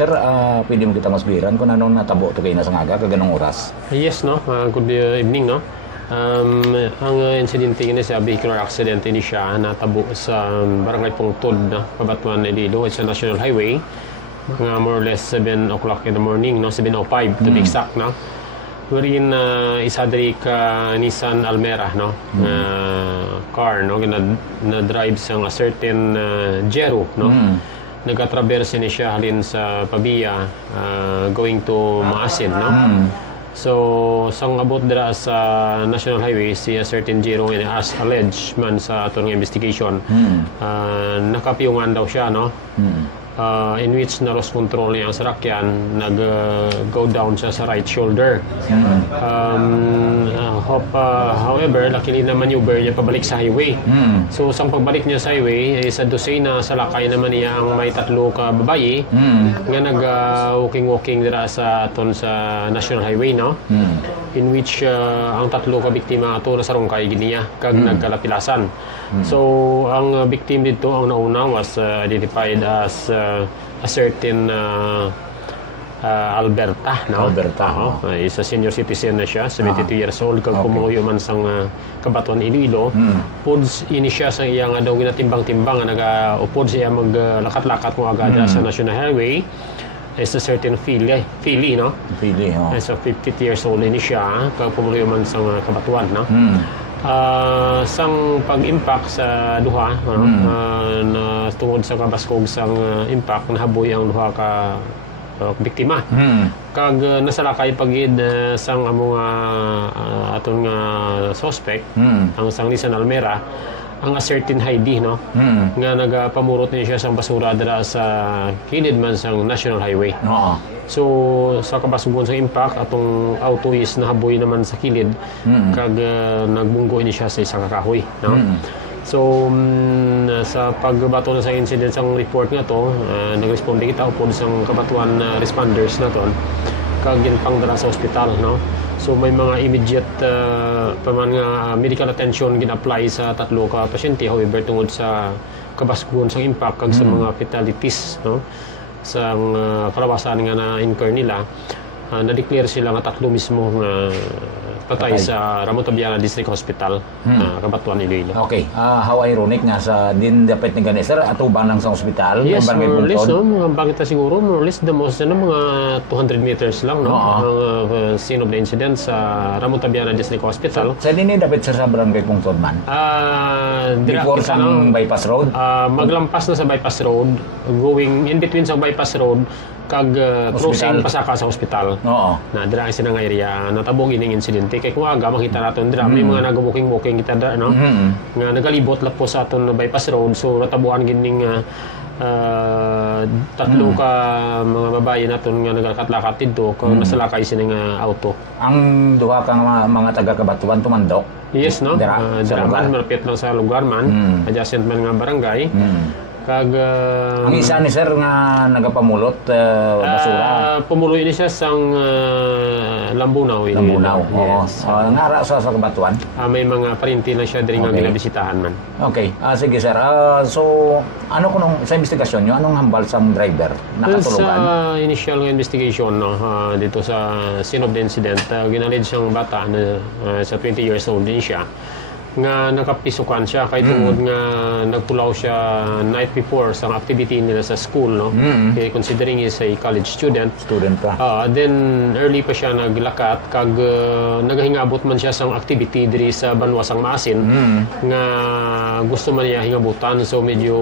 Sir, pwede mo kita masbiran kung anong natabo to kayo na sangaga, kaganong oras? Yes, no? Good evening, no? Ang insidente ini sa vehicular accident ini siya natabo sa barangay Pungtod na Kabatuan Iloilo. It's a national highway. Mga more or less 7 o'clock in the morning, no? 7:05 to be exact, no? Wherein isa dari ka Nissan Almera, no? Car, no? Na-drive sa a certain Jero, no? Nag-traverse ni siya halin sa Pabia going to Maasin, no? So, sang abot dira sa National Highway, si a certain Jero as alleged man sa atong investigation, nakapiyungan daw siya, no? In which na-lost control niya ang sarakyan, nag-go down siya sa right shoulder. However, luckily na maneuver niya pabalik sa highway. So, sang pagbalik niya sa highway, sa dosena sa lakay naman niya ang may 3 ka babayi nga nag-walking-walking dira sa aton sa National Highway, no? In which ang 3 ka biktima ato na sa rungkay giniya kag nagkalapilasan. So, ang victim dito, ang nauna was identified as a certain Alberta, no? Alberta, is a senior citizen na siya, 72 years old, kag pumuyo man sang Kabatuan Iloilo. Puds ini siya sa iya nga daw ginatimbang-timbang nga nag-upod siya maglakat-lakat mo agad sa National Highway. Is a certain Philly, no? Philly, Is a 50 years old ini siya, kag pumuyo man sang Kabatuan, no? Sang pag-impact sa duha, na tungod sa kabaskog sang impact, nahaboy ang duha ka biktima. Kag nasalakay pagid sang mga aton nga suspect, ang sang Nissan Almera, ang a certain Heidi, no? Nga nagapamurot niya siya sang basura dira sa kilid man sang National Highway. So, sa kabasugon sa impact, atong auto is nahaboy naman sa kilid, kag nagbunggo ni siya sa isang kahoy, no? So, sa pagbato na sa incident sang report nga to, nag-responde kita upod sang Kabatuan responders na to, kag ginpang dala sa ospital, no? So, may mga immediate paman nga medical attention gina-apply sa 3 ka pasyente, however, tungod sa kabasugon sang impact, kag sa mga fatalities, no? Sa kalawasan nga na-incur nila, na-declare sila nga 3 mismo patay sa Ramon Tabiana District Hospital, Kabatuan Iloilo. Okay. How ironic nga sa din dapat ni gani, sir, atuban lang sa ospital. Yes, more or less, no? Mga bangita siguro, more or less, the most, mga 200 meters lang, no? Ang scene of the incident sa Ramon Tabiana District Hospital. Sa din dapat sa barangay Pungtod man? Before sa bypass road? Maglampas na sa bypass road, going in between sa bypass road, kag crossing pasaka sa ospital. Na dira ay sinang area natabong ining insidente kay kung aga makita naton dira may mga nag-walking kita dira, no? Nga nagalibot la po sa aton bypass road, so natabuan gining 3 ka mga babae naton nga naglakat-lakat didto kung nasalakay sila nga auto. Ang duha ka mga taga Kabatuan tumandok? Yes, no? Dira man malapit lang sa lugar man, adjacent man nga barangay. Kag ang isa ni sir nga nagapamulot basura. Pumuloy ni siya sang Lambunaw. Yes. Ngara sa Kabatuan. May mga parinti na siya diri nga ginabisitahan man. Okay. Sige sir. So ano kuno sa investigasyon niyo, anong hambal sa driver? Nakatulugan? Sa initial investigation, no, dito sa scene of the incident, ginalid siyang bata na sa 20 years old din siya, nga nakapisukan siya kay tungod nga nagpulaw siya night before sa activity nila sa school, no? Kaya considering is a college student pa. Then early pa siya naglakat kag nagahingabot man siya sa activity diri sa Banwasang Maasin nga gusto man niya hingabutan, so medyo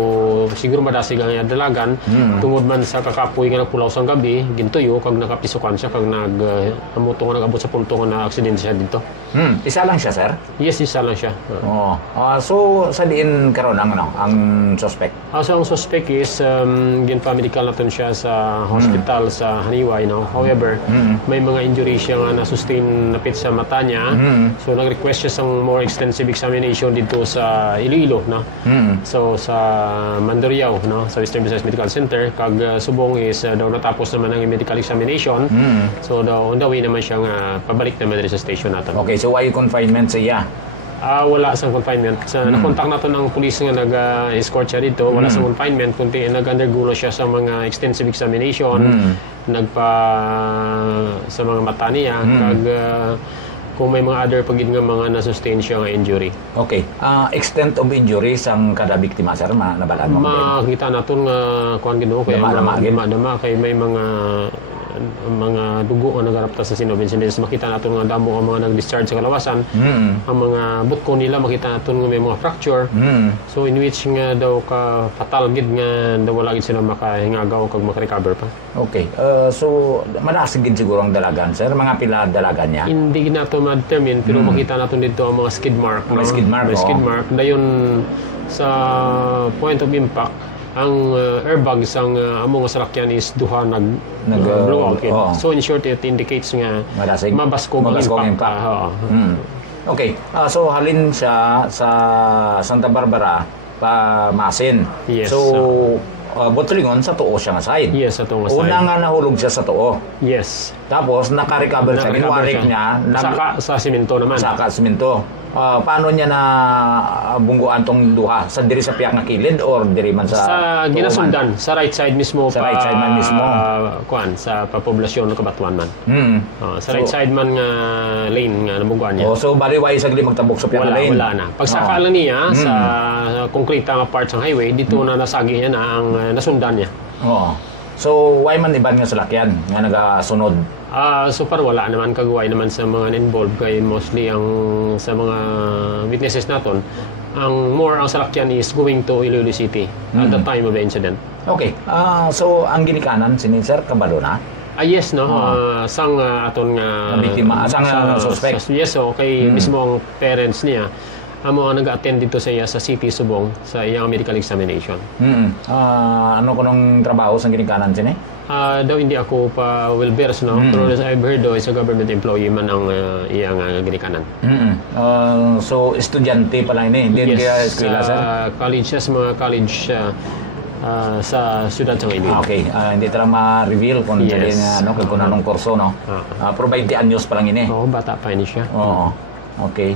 siguro madasig ang dalagan tungod man sa kakapoy nga nagpulaw sang gabi gintuyo kag nakapisukan siya kag nag-amuto nga nag-abot sa punto nga na aksidente siya dito. Isa lang siya, sir? Yes, isa lang siya. So sa diin karon ang suspect? So ang suspect is ginpa-medical natin siya sa hospital sa Haniway, no? However, may mga injuries siya nga na-sustain napit sa mata niya. So nag-request siya sang more extensive examination dito sa Iloilo, no? So sa Mandurriao, no? Sa Western Visayas Medical Center, kag subong is daw natapos naman ang medical examination. So daw on the way naman siya nga pabalik naman sa station natin. Okay, so why confinement siya? Wala sa confinement. Nakontak na to ng pulis nga nag-escort siya dito. Wala sa confinement, kundi nag-undergo siya sa mga extensive examination, sa mga mata niya, kag kung may mga other pagid nga mga na-sustain siya nga injury. Okay. Extent of injuries ang kada biktima, sir, nabalaan mo? Makita naton nga kuan gid kay dama kay may mga dugo nga nagarapta sa sinoben sindes. Makita naton nga damo ang mga nag-discharge sa kalawasan. Ang mga butko nila makita naton nga may mga fracture. So in which nga daw ka fatal gid nga daw wala gid sila makahingagaw kag makarecover pa. Okay. So madaas gid siguro ang dalagan, sir, mga pila dalagan niya? Hindi nato ma-determine pero makita naton dito ang mga skid mark. Mga skid mark. May skid mark dayon sa point of impact. Ang airbag sang among sasakyan is duha nag-blow out. So in short, it indicates nga mabaskog ang impact. Okay. So halin siya sa Santa Barbara pa Masin. Yes. So botlingon sa tuo siya nga side. Yes, sa tuo nga side. Una nga nahulog siya sa tuo. Yes. Tapos naka-recover siya. Ginwarik niya. Saka sa simento naman. Saka simento. Paano niya na bungguan tong duha? Sa diri sa piyak nga kilid or diri man sa ginasundan sa right side mismo sa right side man mismo sa population ng Kabatuan man. Sa right side man nga lane nga nabungguan niya. So bali way sagli magtabok sa piyak nga lane. Wala na. Pagsaka lang niya sa konkreta nga parts ng highway dito na nasagi niya na ang nasundan niya. So why man iban nga salakyan nga nagasunod? So far wala naman kagaway naman sa mga involved kay mostly ang sa mga witnesses naton ang salakyan is going to Iloilo City at the time of the incident. Okay. So ang ginikanan sini sir kabalo na? Yes no. Sang aton nga biktima, sang suspect. Yes, okay. Mismo ang parents niya amo ang nag-attend dito sa iya sa City Subong sa iyang medical examination. Ano ko nung trabaho sa ginikanan sini? Daw hindi ako pa well-versed, no? Pero as I've heard daw, is a government employee man ang iyang ginikanan. So, estudyante pa lang ini? Hindi kaya eskwela, sir? College siya, sa mga college sa Ciudad San Iloilo. Okay, hindi talaga ma-reveal kung kung anong kurso, no? Pero 20 anyos pa lang ini? Oo, bata pa ini siya. Oo. Okay.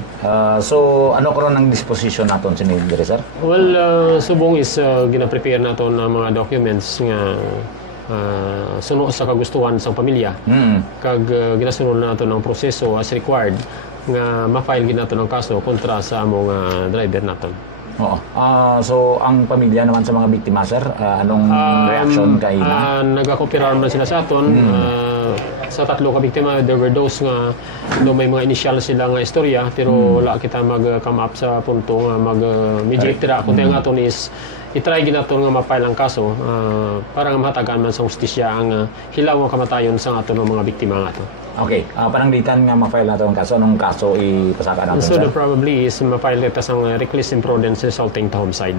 So, ano ko ron ang disposition natin sinidiri, sir? Well, subong is gina-prepare natin ng mga documents nga sunod sa kagustuhan sa pamilya. Kag ginasunod nato ng proseso as required nga ma-file gid nato ng kaso kontra sa mga driver naton. Oo. So ang pamilya naman sa mga biktima, sir, anong reaction kay na? Nagakooperar man sila sa aton. Sa tatlo ka biktima, there were those nga may mga initial sila nga istorya pero wala kita mag-come up sa punto nga mag-mediate ra. Kundi ang aton is itry ginaton nga ma-file ang kaso para nga mahatagan man sa hustisya ang hilaw nga kamatayon sa aton ng mga biktima nga ato. Okay, pananglitan nga ma-file nato ang kaso, anong kaso ipasaka natin, So sir? probably is ma-file ito sa reckless imprudence resulting to homicide.